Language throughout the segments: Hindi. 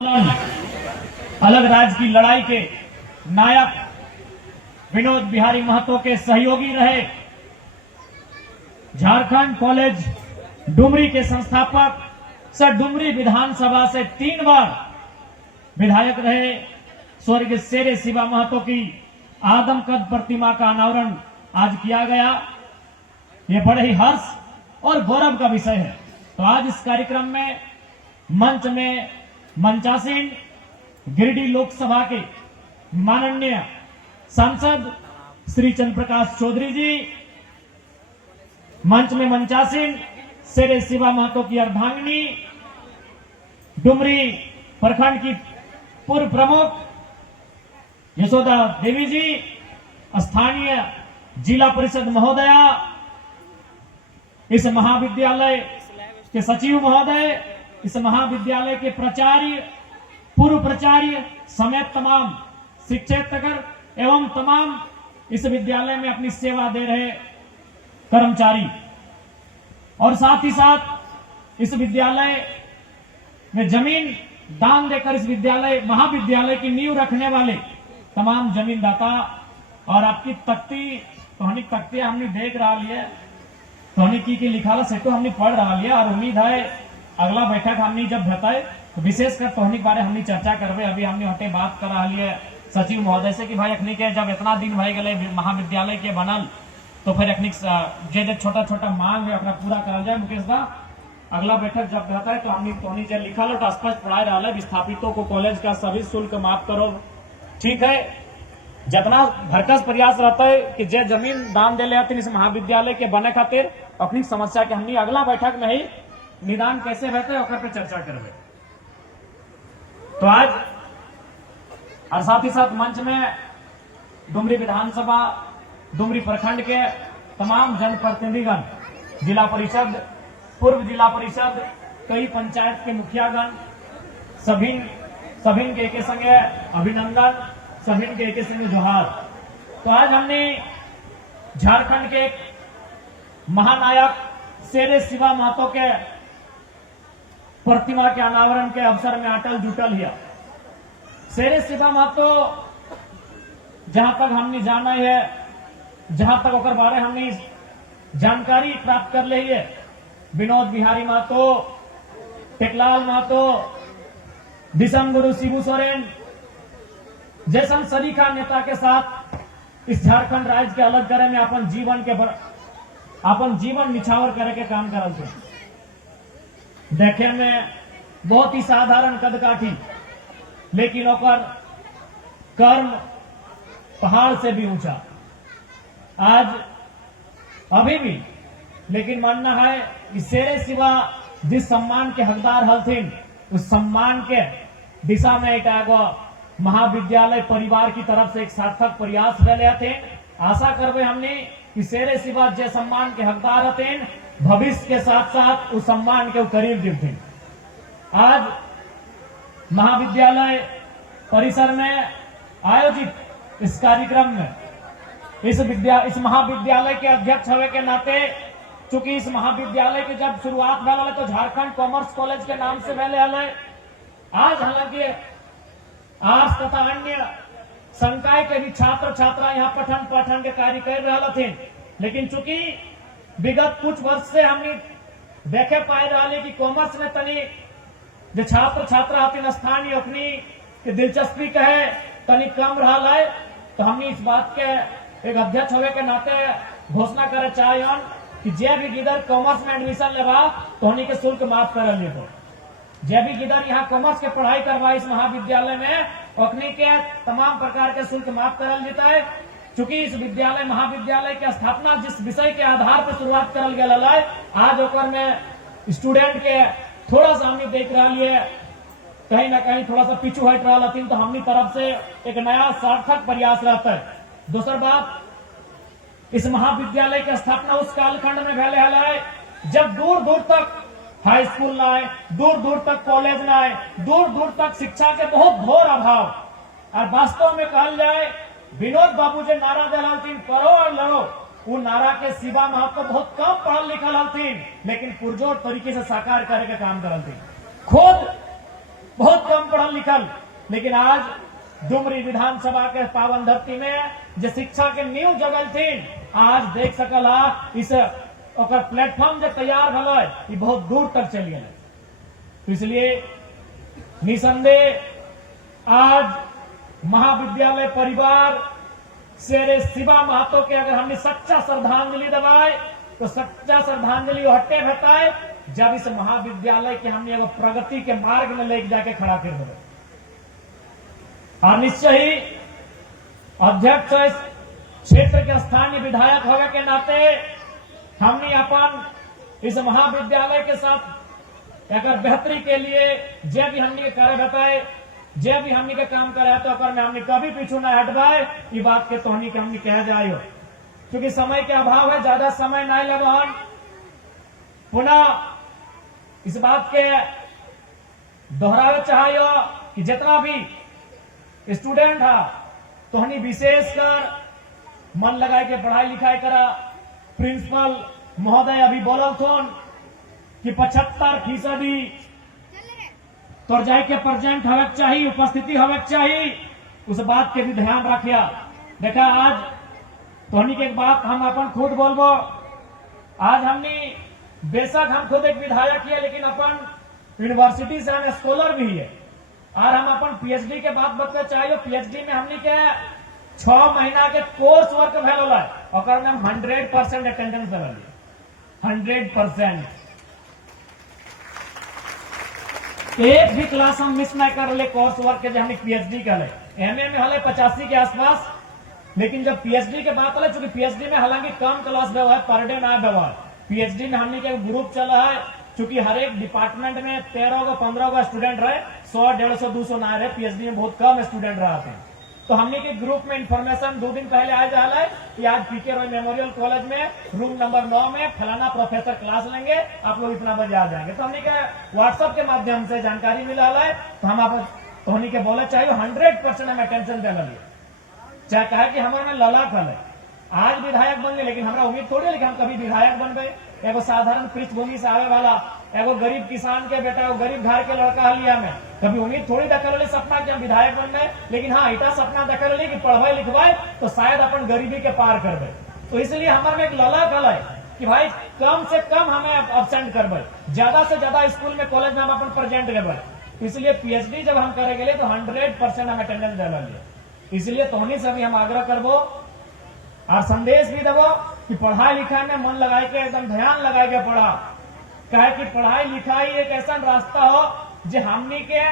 अलग राज्य की लड़ाई के नायक विनोद बिहारी महतो के सहयोगी रहे। झारखंड कॉलेज डुमरी के संस्थापक सर डुमरी विधानसभा से 3 बार विधायक रहे। स्वर्गीय शेरे शिवा महतो की आदमकद प्रतिमा का अनावरण आज किया गया। ये बड़े ही हर्ष और गौरव का विषय है। तो आज इस कार्यक्रम में मंच में मंचासीन गिरिडीह लोकसभा के माननीय सांसद श्री चंद्र प्रकाश चौधरी जी, मंच में मंचासीन शेरे शिवा महतो की अर्धांगिनी, डुमरी प्रखंड की पूर्व प्रमुख यशोदा देवी जी, स्थानीय जिला परिषद महोदया, इस महाविद्यालय के सचिव महोदय, इस महाविद्यालय के प्राचार्य, पूर्व प्राचार्य समेत तमाम शिक्षकगण एवं तमाम इस विद्यालय में अपनी सेवा दे रहे कर्मचारी, और साथ ही साथ इस विद्यालय में जमीन दान देकर इस विद्यालय महाविद्यालय की नींव रखने वाले तमाम जमीनदाता। और आपकी तख्ती हमने देख रहा लिया, तोहनी की लिखाला से तो हमने पढ़ रहा लिया, और उम्मीद है अगला बैठक हमने जब बताए तो विशेषकर तोहनी के बारे हमने चर्चा करवे। अभी हमने हटे बात कर रहा लिया सचिव महोदय से कि भाई अखनी के जब इतना दिन भाई गए महाविद्यालय के बनल तो फिर अखनी जे छोटा छोटा मांग है अपना पूरा करल जाए। मुकेश दा अगला बैठक जब रहता है तो हमने तोहनी जब लिखा लो तो स्पष्ट पढ़ाए रहा है विस्थापितों को कॉलेज का सभी शुल्क माफ करो। ठीक है, जितना भरकस प्रयास रहता है कि जे जमीन दान दे ले इस महाविद्यालय के बने खातिर अपनी समस्या के हमने अगला बैठक में ही निदान कैसे रहते है पर चर्चा करवे। तो आज और साथ ही साथ मंच में डुमरी विधानसभा डुमरी प्रखंड के तमाम जनप्रतिनिधिगण, जिला परिषद, पूर्व जिला परिषद, कई पंचायत के मुखियागण, सभी के एक संगे अभिनंदन, सभी के एक संगे जोहार। तो आज हमने झारखंड के महानायक शेरे शिवा महतो के प्रतिमा के अनावरण के अवसर में अटल जुटल हिया। शेरे शिवा महतो जहां तक हमने जाना है, जहां तक ओकर बारे हमने जानकारी प्राप्त कर ले है, विनोद बिहारी महतो, टेकलाल महतो, दिसम गुरु शिबू सोरेन जैसन सरीखा नेता के साथ इस झारखंड राज्य के अलग करे में अपन जीवन निछावर करे के काम करल थे। देखे में बहुत ही साधारण कदकाठी, लेकिन ओकर कर्म पहाड़ से भी ऊंचा। आज अभी भी लेकिन मानना है कि शेरे शिवा जिस सम्मान के हकदार हलथिन उस सम्मान के दिशा में एक महाविद्यालय परिवार की तरफ से एक सार्थक प्रयास रहे थे। आशा करवे हमने कि शेरे शिवा जे सम्मान के हकदार हथे भविष्य के साथ साथ उस सम्मान के करीब दिखते। आज महाविद्यालय परिसर में आयोजित इस कार्यक्रम में इस महाविद्यालय के अध्यक्ष होने के नाते, चूंकि इस महाविद्यालय की जब शुरुआत भले तो झारखंड कॉमर्स कॉलेज के नाम से पहले हल। आज हालांकि आर्ट्स तथा अन्य संकाय के भी छात्र छात्रा यहाँ पठन पाठन के कार्य कर रहा थे, लेकिन चूंकि विगत कुछ वर्ष से हमने देखे पाए रहा कि कॉमर्स में तनी जो छात्र छात्रा हथिन स्थानीय अपनी दिलचस्पी कहे तनी कम रहा है। तो हमने इस बात के एक अध्यक्ष होने के नाते घोषणा करे चाहे कि जे भी गिदर कॉमर्स में एडमिशन लेवा तो उन्हीं के शुल्क माफ कर लिए। तो जे भी गिदर यहाँ कॉमर्स के पढ़ाई करवा इस महाविद्यालय में अपनी के तमाम प्रकार के शुल्क माफ करल जाता है। चूंकि इस विद्यालय महाविद्यालय की स्थापना जिस विषय के आधार पर शुरुआत करल गया है, आज ओकर में स्टूडेंट के थोड़ा सा हमने देख रहा है कहीं ना कहीं थोड़ा सा पीछू हट रहा थी। तो हमनी तरफ से एक नया सार्थक प्रयास रहता है। दूसरी बात, इस महाविद्यालय की स्थापना उस कालखंड में भले है जब दूर दूर तक हाई स्कूल ना आए, दूर दूर तक कॉलेज ना आए, दूर दूर तक शिक्षा के बहुत घोर अभाव। और वास्तव में कहल जाए विनोद बाबू जो नारा दलाल पढ़ो और लड़ो, वो नारा के शिवा महतो बहुत कम पढ़ल लिखल हलथिन, लेकिन पुरजोर तरीके से साकार करे के काम करल थी। खुद बहुत कम पढ़ल लिखल, लेकिन आज डुमरी विधानसभा के पावन धरती में जो शिक्षा के नींव जगल थी, आज देख सकल इस ओकर प्लेटफॉर्म जो तैयार भल ये बहुत दूर तक चल गए। तो इसलिए निसंदेह आज महाविद्यालय परिवार शेरे शिवा महतो के अगर हमने सच्चा श्रद्धांजलि दबाए तो सच्चा श्रद्धांजलि हट्टे भेटाए जब इस महाविद्यालय के हमने एगो प्रगति के मार्ग में लेके जाके खड़ा कर देवे। और निश्चय ही अध्यक्ष इस क्षेत्र के स्थानीय विधायक होने के नाते हमने अपन इस महाविद्यालय के साथ एक बेहतरी के लिए जे भी हमने कार्य बताए, जे भी हमने के काम करे तो अगर में हमने कभी पीछू ना हटवाए, ये बात के तोहनी के हमने कह जाए, क्योंकि समय के अभाव है, ज्यादा समय नहीं लगन। पुनः इस बात के दोहरावे चाहिए कि जितना भी स्टूडेंट है तोहनी विशेषकर मन लगा के पढ़ाई लिखाई करा। प्रिंसिपल महोदय अभी बोलल थोन कि 75% तोर जाए के प्रेजेंट होवे चाहिए, उपस्थिति होवे चाहिए, उस बात के भी ध्यान रखिया। देखा आज तोहनी के एक बात हम अपन खुद बोलबो, आज हमने बेशक हम खुद एक विधायक है लेकिन अपन यूनिवर्सिटी से हम स्कॉलर भी है और हम अपन पीएचडी के बात बताना चाहिए। पीएचडी में हमने के 6 महीना के कोर्स वर्क भेल होला और में 100% अटेंडेंस लेवल 100%। एक भी क्लास हम मिस नहीं कर ले कोर्स वर्क के जो हमने पीएचडी कर ले। एमए में हले 85 के आसपास, लेकिन जब पीएचडी के बात चले, चूंकि पीएचडी में हालांकि कम क्लास व्यवहार पर डे ना व्यवहार, पीएचडी में हमने के ग्रुप चला है, चूंकि हर एक डिपार्टमेंट में 13 को 15 को स्टूडेंट रहे, 100 150 200 ना रहे। पीएचडी में बहुत कम स्टूडेंट रहते हैं, तो हमने के ग्रुप में इंफॉर्मेशन 2 दिन पहले आ जा रहा है कि आज पीके रॉय मेमोरियल कॉलेज में रूम नंबर 9 में फलाना प्रोफेसर क्लास लेंगे, आप लोग इतना बजे आ जाएंगे। तो हमने के व्हाट्सएप के माध्यम से जानकारी मिला है, तो हम आप तो हमने के बोले चाहिए 100% हम अटेंशन दे लिए, चाहे कहे कि हमारे में ललाक है आज विधायक बन गए, लेकिन हमारा उम्मीद थोड़ी है कि हम कभी विधायक बन गए। एगो साधारण पृष्ठभूमि से आवे वाला एगो गरीब किसान के बेटा, एगो गरीब घर के लड़का हलिया में कभी उम्मीद थोड़ी देखल सपना कि हम विधायक बन गए, लेकिन हाँ इतना सपना देखल कि पढ़वाए लिखवाए तो शायद अपन गरीबी के पार कर दे। तो इसलिए हमारे में एक ललक है कि भाई कम से कम हमें अब्सेंट करबे, ज्यादा से ज्यादा स्कूल में कॉलेज में हम अपन प्रेजेंट लेबे। इसलिए पीएचडी जब हम करेंगे तो 100% हम अटेंडेंस दे। इसलिए तोहनी से भी हम आग्रह करबो और संदेश भी देवो कि पढ़ाई लिखाई में मन लगाए के एकदम ध्यान लगाए के पढ़ा, कहे कि पढ़ाई लिखाई एक ऐसा रास्ता हो जो हमनी के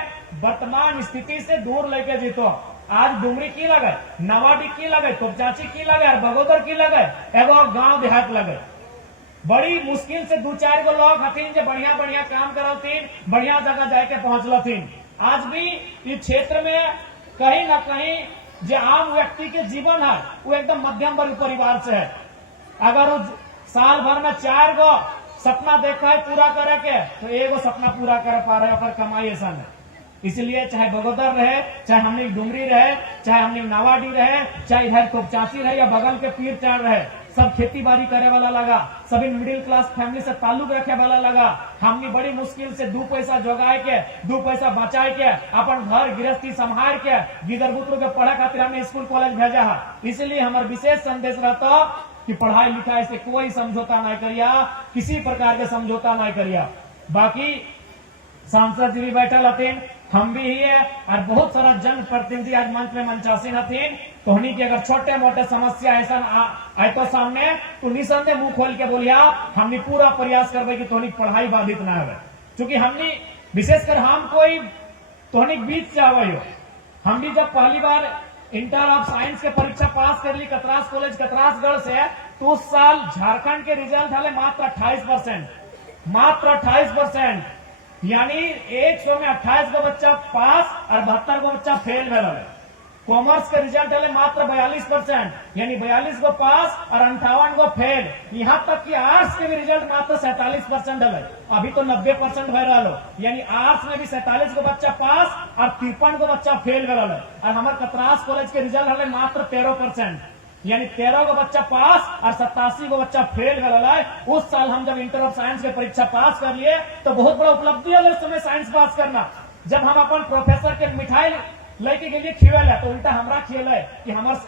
वर्तमान स्थिति से दूर लेके जीतो। आज डुमरी की लगे, नवाडी की लगे, तोपचाची की लगे और बगोदर की लगे, एगो गांव देहात लगे। बड़ी मुश्किल से 2-4 गो लोग हथिन जो बढ़िया बढ़िया काम करथिन, बढ़िया जगह जाके पहुंचलथिन। आज भी इस क्षेत्र में कहीं ना कहीं जो आम व्यक्ति के जीवन है वो एकदम मध्यम वर्ग परिवार से है। अगर वो साल भर में 4 गो सपना देखा है पूरा करे के, तो एगो सपना पूरा कर पा रहे और कमाई ऐसा है। इसलिए चाहे बगोदर रहे, चाहे हमने डुमरी रहे, चाहे हमने नवाडी रहे, चाहे इधर तोपचाची रहे या बगल के पीर चार रहे, सब खेती बाड़ी करे वाला लगा, सभी मिडिल क्लास फैमिली से ताल्लुक रखे वाला लगा। हमने बड़ी मुश्किल से 2 पैसा जोगाए के, 2 पैसा बचाए के, अपन घर गृहस्थी संभाल के गिदर बुतरू के पढ़े खातिर हमने स्कूल कॉलेज भेजा है। इसलिए हमारा विशेष संदेश रहता कि पढ़ाई लिखाई से कोई समझौता नहीं करिया, किसी प्रकार के समझौता नहीं करिया। बाकी सांसद जी भी बैठल हथिन, हम भी ही है और बहुत सारा जन प्रतिनिधि आज मंच में मंचासीन हथिन। तो उन्हीं की अगर छोटे मोटे समस्या ऐसा आए तो सामने तो निसंदेह मुंह खोल के बोलिया, हमने पूरा प्रयास करबे कि तोहनी पढ़ाई बाधित ना हो। क्योंकि हमने विशेषकर हम कोई तोहनी बीच से आवे हो, हम भी जब पहली बार इंटर ऑफ साइंस के परीक्षा पास कर ली कतरास कॉलेज कतरासगढ़ से, तो उस साल झारखंड के रिजल्ट हले मात्र 28%, मात्र 28%, यानी 100 में 28 गो बच्चा पास और 72 गो बच्चा फेल भेल। कॉमर्स के रिजल्ट हले मात्र 42%, यानी 42 गो पास और 58 गो फेल। यहाँ तक कि आर्ट्स के भी रिजल्ट मात्र 47% हले, अभी तो 90% भय रहा हो, यानी आर्ट्स में भी 47 गो बच्चा पास और 53 गो बच्चा फेल भेल। और हमारे कतरास कॉलेज के रिजल्ट हले मात्र 13%, यानी 13 गो बच्चा पास और 87 गो बच्चा फेल कर। उस साल हम जब इंटर ऑफ साइंस के परीक्षा पास कर लिए तो बहुत बड़ा उपलब्धि है उस समय साइंस पास करना। जब हम अपन प्रोफेसर के मिठाई लेके गेलिए खिवेला तो उल्टा हमरा खिले कि हमार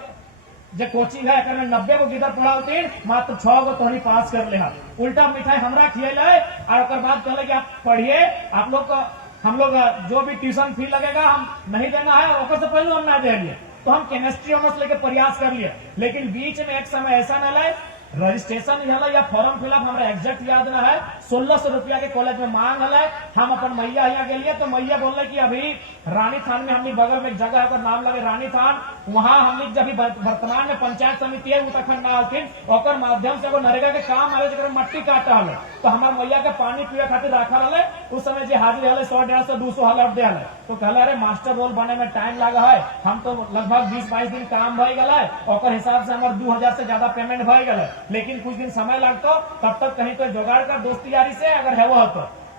जो कोचिंग है एकर में 90 गो गिदर पढ़ाती मात्र 6 गो तोहनी पास कर ले। उल्टा मिठाई हमरा खिले और ओकर बाद कहले कि आप पढ़िए, आप लोग को हम लोग जो भी ट्यूशन फी लगेगा हम नहीं देना है, और ओकर से पहले हम ना दे लिए। तो हम केमिस्ट्री ऑनर्स लेके प्रयास कर लिए, लेकिन बीच में एक समय ऐसा न लाए रजिस्ट्रेशन या फॉर्म फिलअप हमारा एग्जैक्ट याद ना है, 1600 रुपया के कॉलेज में मांग है। हम अपन मैया यहाँ के लिए तो मैया बोल रहे कि अभी रानी थान में हमने बगल में एक जगह है नाम लगे रानी थान, वहां हमने जब वर्तमान में पंचायत समिति है उत्तराखंड ना आलथिन ओकर माध्यम से वो नरेगा के काम आवे जगह मट्टी काट रहा है, तो हमारे मैया के पानी पीवे खातिर रखा रहे। उस समय जो हाजिरी है 100 150 200 हलफ दे है, तो कहला अरे मास्टर रोल बने में टाइम लगा है, हम तो लगभग 20-22 दिन काम भय गए, और हिसाब से हमारे 2000 से ज्यादा पेमेंट भय गए, लेकिन कुछ दिन समय लगता तब तक कहीं तो जुगाड़ कर दोस्ती यारी से अगर है वो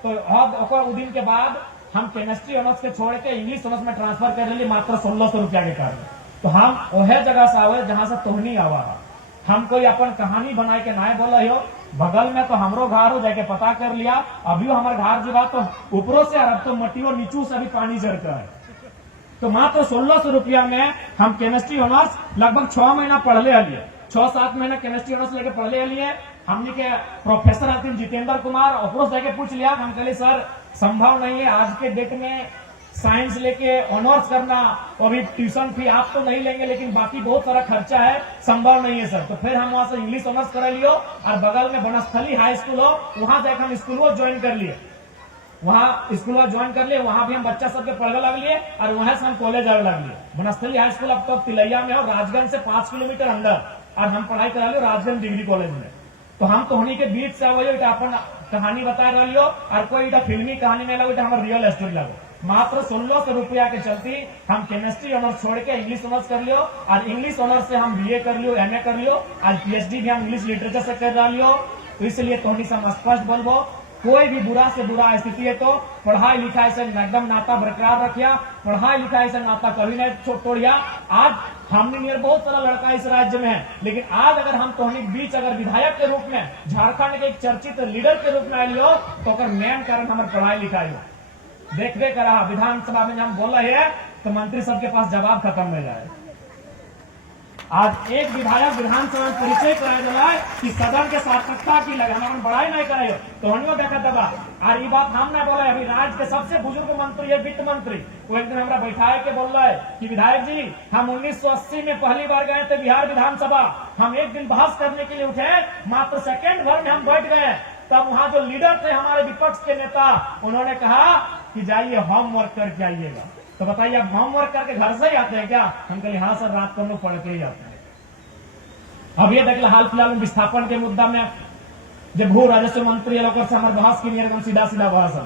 तो दिन के बाद हम केमिस्ट्री ऑनर्स के छोड़ के इंग्लिश ऑनर्स में ट्रांसफर कर लिए मात्र 1600 रुपया के कारण। तो हम वह जगह से आवे जहां से तोहनी आवा, हम कोई अपन कहानी बनाए के ना बोला हो, बगल में तो हमरो घर हो जाके पता कर लिया, अभी हमारे घर जो बात तो ऊपरों से अब तो मट्टियों नीचू से भी पानी झरका है। तो मात्र 1600 रुपया में हम केमिस्ट्री ऑनर्स लगभग 6 महीना पढ़ ले लिए, 6-7 महीना केमिस्ट्री ऑनर्स लेके पढ़ ले लिए। हमने के प्रोफेसर आते जितेंद्र कुमार ऑफरोस जाके पूछ लिया, हम कहले सर संभव नहीं है आज के डेट में साइंस लेके ऑनर्स करना, अभी ट्यूशन फी आप तो नहीं लेंगे लेकिन बाकी बहुत सारा खर्चा है, संभव नहीं है सर। तो फिर हम वहां से इंग्लिश ऑनर्स करा लियो, और बगल में बनस्थली हाई स्कूल हो वहां जाकर हम स्कूल ज्वाइन कर लिए, वहां स्कूल ज्वाइन कर लिए, वहां भी हम बच्चा सबके पढ़ने लग लिए, और वहां से हम कॉलेज आने लग लिए। बनस्थली हाई स्कूल अब तो तिलैया में हो, राजगंज से 5 किलोमीटर अंदर, और हम पढ़ाई करा लियो राजगंज डिग्री कॉलेज में। तो हम तोहनी के बीच से अपन कहानी बता रही हो, और कोई फिल्मी कहानी में लगो हमारे रियल स्टोरी लगो। मात्र 1600 रुपया के चलती हम केमिस्ट्री ऑनर्स छोड़ के इंग्लिश ऑनर्स कर लियो, और इंग्लिश ऑनर्स से हम बीए कर लियो, एमए कर लियो, आज पीएचडी भी हम इंग्लिश लिटरेचर से कर रहा लियो। तो इसलिए तोहनी से हम स्पष्ट बोलबो, कोई भी बुरा से बुरा स्थिति है तो पढ़ाई लिखाई से एकदम नाता बरकरार रखिया, पढ़ाई लिखाई से नाता कभी नहीं तोड़िया। आज हमने बहुत सारा लड़का इस राज्य में है, लेकिन आज अगर हम तोहनी बीच अगर विधायक के रूप में झारखंड के एक चर्चित लीडर के रूप में आइयो तो मेन कारण हमारे पढ़ाई लिखाई हो। देखते करा विधानसभा में हम बोल रहे हैं तो मंत्री सबके पास जवाब खत्म हो जाए। आज एक विधायक विधानसभा में परिचय कराए दिला कि सदन के सार्थकता की लगे, हम बड़ाई नहीं करे तो हम देखा दबा। और ये बात हम ना बोले, अभी राज्य के सबसे बुजुर्ग मंत्री है वित्त मंत्री, वो एक दिन हमारा बैठाए के बोल रहा है कि विधायक जी हम 1980 में पहली बार गए थे बिहार विधानसभा, हम एक दिन बहस करने के लिए उठे, मात्र सेकेंड भर में हम बैठ गए, तब वहां जो लीडर थे हमारे विपक्ष के नेता उन्होंने कहा कि जाइए होमवर्क करके आइएगा। तो बताइए आप होमवर्क करके घर से ही आते हैं क्या? हम कहे हाँ सर रात को हम लोग पढ़ के ही आते हैं। अब ये देख हाल फिलहाल में विस्थापन के मुद्दा में जब भू राजस्व मंत्री लोग से हमारे बहस की नहीं सीधा बहस है,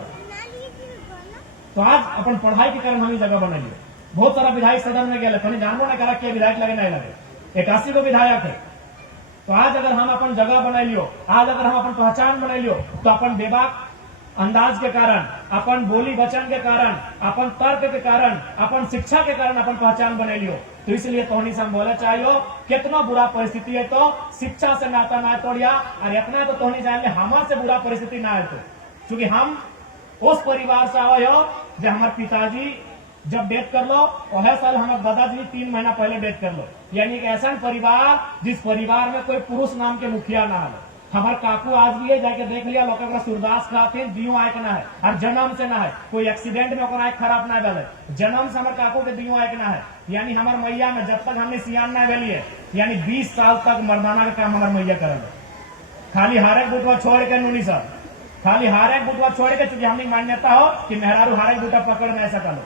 तो आज अपन पढ़ाई के कारण हम जगह बनाइए। बहुत सारा विधायक सदन में गए, कहीं जानबो नहीं करा कि विधायक लगे नहीं लगे, 81 को विधायक है। तो आज अगर हम अपन जगह बना लियो, आज अगर हम अपन पहचान बना लियो, तो अपन बेबाक अंदाज के कारण, अपन बोली वचन के कारण, अपन तर्क के कारण, अपन शिक्षा के कारण अपन पहचान बने लियो। तो इसलिए तोहनी से हम बोले चाहिए कितना बुरा परिस्थिति है तो शिक्षा से नाता ना तोड़िया, और इतना तो तोहनी जान हमारे से बुरा परिस्थिति ना है। तो क्योंकि हम उस परिवार से आवे हो जो हमारे पिताजी जब डेथ कर लो वह साल हमारे दादाजी 3 महीना पहले डेथ कर लो, यानी कि ऐसा परिवार जिस परिवार में कोई पुरुष नाम के मुखिया ना है। हमारे काकू आज भी है, जाके देख लिया लोग सूरदास खाते दियो आय के ना है, और जन्म से ना है, कोई एक्सीडेंट में आय खराब ना गल, जन्म से हमारे काकू के दियो आय के ना है। यानी हमारे मैया में जब तक हमने सियान ना गलिए, यानी 20 साल तक मर्दाना का काम हमारे मैया कर, खाली हारे बुटवा छोड़ के नूनी सर, खाली हारे बुटवा छोड़ के, चूंकि हमने मान्यता हो कि मेहरारू हारे बुटा पकड़ नहीं सकल,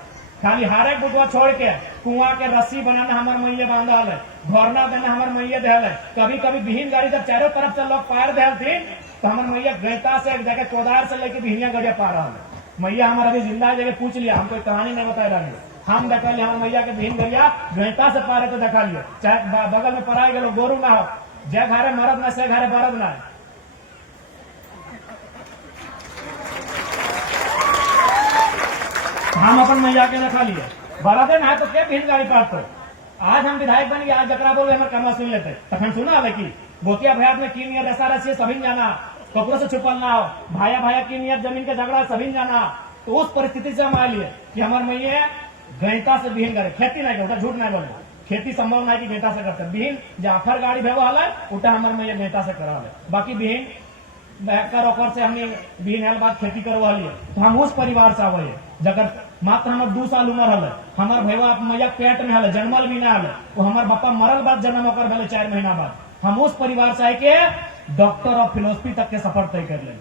खाली हारे बुटवा छोड़ के कुआं के रस्सी बनाना हमारे मैया बांधा है, घोरना देना हमारे मैया दे है। कभी कभी बिहीन गाड़ी जब चारों तरफ से लोग पार दे थी तो हमारे मैया गैता से जगह चौधार से लेके बिहनिया गड़िया पा रहा है। मैया हमारा अभी जिंदा जगह पूछ लिया, हम कोई कहानी नहीं बता रहे, हम देखा लिया हमारे मैया के बिहीन गड़िया गैता से पारे तो देखा लिया, चाहे बगल में पराई गए गोरू ना हो, जय घरे मरद ना से घरे बरद ना। हम अपन मैया के देखा लिए बरादे ना है तो क्या भीड़ गाड़ी पार। तो आज हम विधायक बन गए, आज जकरा बोले हमारे कमा सुन लेते, तखन सुना है कि बोतिया भैयात में की नियर ऐसा रसी सभी जाना, कपड़ों से छुपल ना हो, भाया भाया की नियर जमीन के झगड़ा सभी जाना, तो उस परिस्थिति से हम आए लिए कि हमारे मैया गणिता से बिहीन करे, खेती नहीं करता, झूठ नहीं बोले, खेती संभव नहीं कि गणिता से करते, बिहीन जाफर गाड़ी भेवा है उठा हमारे मैया गणिता से करा ले, बाकी बिहीन कर ओकर से हमने बिहीन हाल बात खेती करवा लिए। तो हम उस परिवार से आवे जगह मात्र हमारे 2 साल उम्र हल, हमार भैया मैया पेट में हल, जन्मल भी ना हल, वो हमार बापा मरल बाद जन्म होकर भेले 4 महीना बाद। हम उस परिवार से आए के डॉक्टर ऑफ फिलोसफी तक के सफर तय कर लेंगे,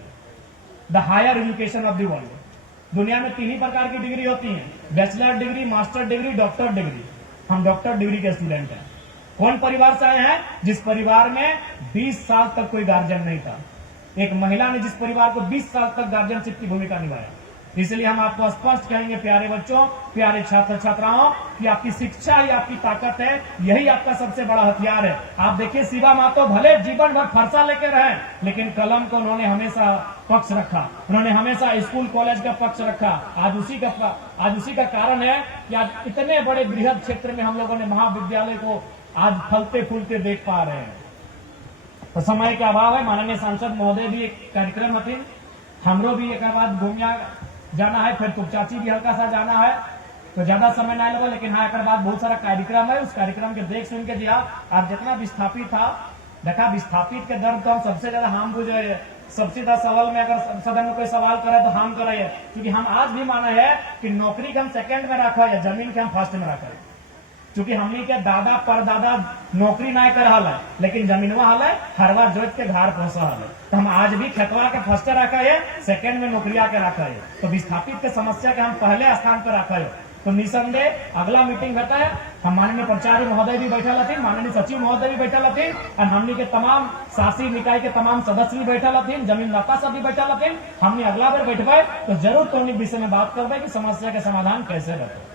the higher education of the world. दुनिया में 3 ही प्रकार की डिग्री होती है, bachelor degree, master degree, doctor degree. हम डॉक्टर डिग्री के स्टूडेंट हैं। कौन परिवार से आए हैं? जिस परिवार में 20 साल तक कोई गार्जियन नहीं था, एक महिला ने जिस परिवार को 20 साल तक गार्जियनशिप की भूमिका निभाया। इसलिए हम आपको स्पष्ट कहेंगे प्यारे बच्चों, प्यारे छात्र छात्राओं, कि आपकी शिक्षा ही आपकी ताकत है, यही आपका सबसे बड़ा हथियार है। आप देखिए शिवा महतो भले जीवन भर फरसा लेके रहे, लेकिन कलम को उन्होंने हमेशा पक्ष रखा, उन्होंने हमेशा स्कूल कॉलेज का पक्ष रखा। आज उसी का कारण है कि आज इतने बड़े बृहद क्षेत्र में हम लोगों ने महाविद्यालय को आज फलते फूलते देख पा रहे हैं। तो समय के अभाव है, माननीय सांसद महोदय भी एक कार्यक्रम हथिन, हमरो भी एक बाद घूमिया जाना है, फिर चाची भी हल्का सा जाना है, तो ज्यादा समय नहीं लगा। लेकिन हाँ, एक बाद बहुत सारा कार्यक्रम है, उस कार्यक्रम के देख सुन के दिया। आप जितना विस्थापित था देखा, विस्थापित के दर्द तो हम सबसे ज्यादा हम बुझे। सबसे ज्यादा सवाल में अगर सदन में कोई सवाल करे तो हम करे, क्योंकि हम आज भी माने है कि नौकरी के हम सेकंड में रखा है, जमीन के हम फर्स्ट में रखा है। क्योंकि हमने के दादा परदादा नौकरी नहीं कर रहा है, लेकिन जमीनवा हल है, हरवा जोत के घर पहुंचा है। तो हम आज भी खेतवा के फर्स्ट रखा है, सेकंड में नौकरिया के रखा है। तो विस्थापित के समस्या के हम पहले स्थान पर रखा है। तो निसंदेह अगला मीटिंग होता है, हम माननीय प्राचार्य महोदय भी बैठल हथिन, माननीय सचिव महोदय भी बैठल हथिन, और हमने के तमाम शासी निकाय के तमाम सदस्य भी बैठल हथिन, जमीन लता सब भी बैठल हथिन। हमने अगला बार बैठबे तो जरूर तो विषय में बात करबे कि समस्या के समाधान कैसे रहते।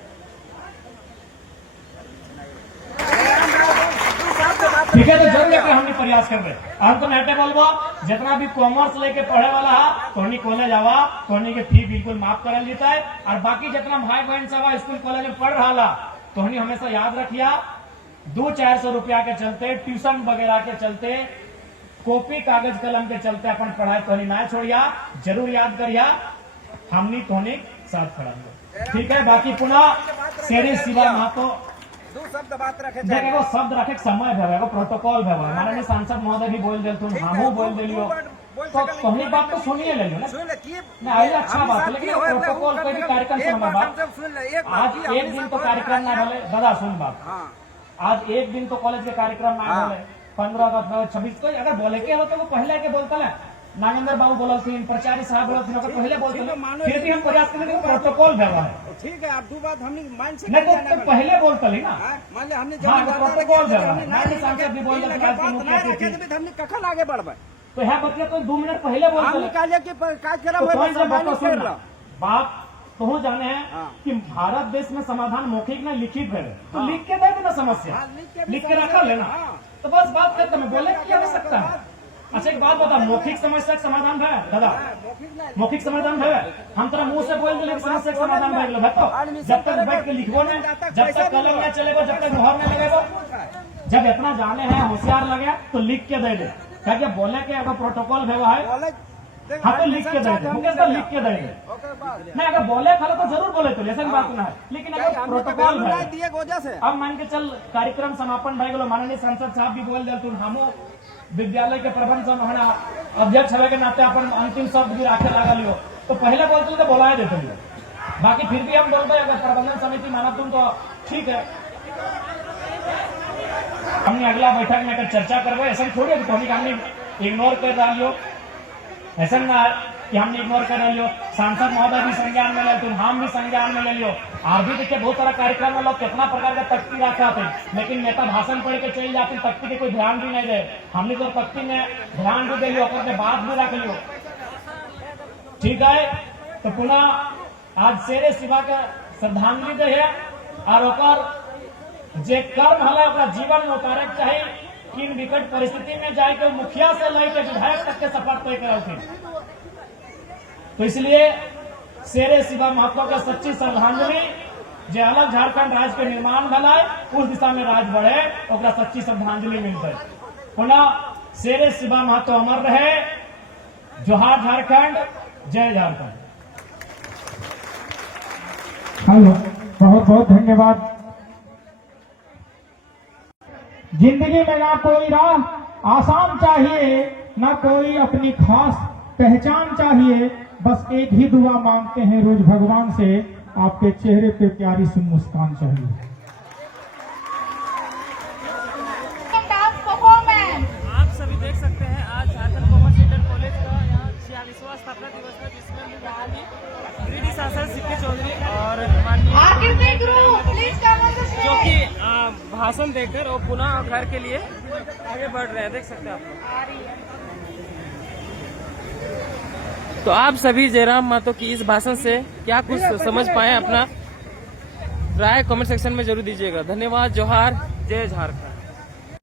ठीक है, तो जरूर एक हमने प्रयास कर रहे। हमको नेटे बोलबो जितना भी कॉमर्स लेके पढ़े वाला है तोहनी कॉलेज आवा, तोहनी के फी बिल्कुल माफ करल जाता है। और बाकी जितना भाई बहन सब स्कूल कॉलेज में पढ़ रहा तोहनी हमेशा याद रखिया, 200-400 रुपया के चलते, ट्यूशन वगैरह के चलते, कॉपी कागज कलम के चलते अपन पढ़ाई तोहनी ना छोड़िया, जरूर याद करिया, हमनी तोहनी साथ खड़ा। ठीक है, बाकी पुनः शेरी शिवा महतो शब्द बात रखे देखो, शब्द रखे समय भेवेगो, प्रोटोकॉल भेवेगो। माननीय सांसद महोदय भी बोल देल, तुम हमहू बोल दिलियो, तो तुमनी बात तो सुनिए ले लो ना। नहीं आइए, अच्छा बात है, लेकिन प्रोटोकॉल कोई भी कार्यक्रम से हमारा बात आज एक दिन तो कार्यक्रम ना भले, दादा सुन बात, आज एक दिन तो कॉलेज के कार्यक्रम ना भले, 15 अगस्त 26 को अगर बोले के हो तो वो पहले के बोलता है। नागेंद्र बाबू बोला, प्राचार्य साहब बोला, पहले बोलते, फिर भी हम प्रयास करेंगे प्रोटोकॉल भेवा है। ठीक है, आप दो बात हमने माइंड से नहीं तो पहले बोलता ही ना, मान ले हमने प्रोटोकॉल भेवा है। माननीय सांसद भी बोल रहे हमने कखन आगे बढ़बे, तो यहाँ बच्चे तो 2 मिनट पहले बोलते निकालिए कि कार्यक्रम बात तो जाने हैं कि भारत देश में समाधान मौखिक में लिखित है, तो लिख के दे देना, समस्या लिख के रखा लेना, तो बस बात करते हैं, बोले क्या हो सकता है। अच्छा एक बात बता, मौखिक समस्या का समाधान है दादा, मौखिक समाधान है, हम तेरा मुंह से बोल दिले समस्या का समाधान है, तो जब तक बैठ के लिखबो नहीं, जब तक कलम में चलेगा, जब तक मोहर में लगेगा, जब इतना जाने हैं होशियार लगे तो लिख के दे दे, क्या बोले के अगर प्रोटोकॉल भेवा है हाँ तो लिख के दे दे, लिख के दे दे। नहीं अगर बोले खालो तो जरूर बोले, तो ऐसा बात ना है, लेकिन अगर प्रोटोकॉल है, अब मान के चल कार्यक्रम समापन भाई गलो, माननीय सांसद साहब भी बोल दिल, हमो विद्यालय के प्रबंध संभावना अध्यक्ष हवे के नाते अपन अंतिम शब्द भी राखे लगा लियो, तो पहले बोलते तो बोला देते लियो, बाकी फिर भी हम बोलते अगर प्रबंधन समिति माना तुम तो ठीक है। हमने अगला बैठक में अगर चर्चा करबो, ऐसा थोड़ी है कि हमने इग्नोर कर रहा लियो, ऐसा ना कि हमने इग्नोर कर लियो। सांसद महोदय भी संज्ञान में ले, तुम हम भी संज्ञान में ले लियो। आज भी देखिए बहुत सारा कार्यक्रम में लोग कितना प्रकार का तख्ती रखा थे, लेकिन नेता भाषण पढ़ के चल जाते, तख्ती के कोई ध्यान भी नहीं दे। हमने तो तख्ती में ध्यान भी दे लियो, अपने बात भी रख लियो, ठीक है। तो पुनः आज शेरे शिवा के श्रद्धांजलि दे है, और जे कर्म हला जीवन में उतारे चाहे, किन विकट परिस्थिति में जाके मुखिया से लेकर विधायक तक के सफर तय कर, तो इसलिए शेरे शिवा महतो के सच्ची श्रद्धांजलि, जो अलग झारखंड राज्य के निर्माण भला उस दिशा में राज बढ़े, ओकरा सच्ची श्रद्धांजलि मिलते। पुनः शेरे शिवा महतो अमर रहे। जोहार झारखंड, जय झारखंड। हेलो, बहुत बहुत धन्यवाद। जिंदगी में ना कोई राह आसान चाहिए, ना कोई अपनी खास पहचान चाहिए, बस एक ही दुआ मांगते हैं रोज भगवान से, आपके चेहरे पे प्यारी सी मुस्कान चाहिए। आप सभी देख सकते हैं आज झारखंड कॉमर्स इंटर कॉलेज का यहाँ 46वां स्थापना दिवस था, जिसमें गृह शासक सिक्के चौधरी और माननीय जो कि भाषण देकर और पुनः घर के लिए आगे बढ़ रहे हैं, देख सकते हैं आप लोग। तो आप सभी जयराम महतो की इस भाषण से क्या कुछ समझ पाए, अपना राय कमेंट सेक्शन में जरूर दीजिएगा। धन्यवाद। जोहार, जय झारखंड।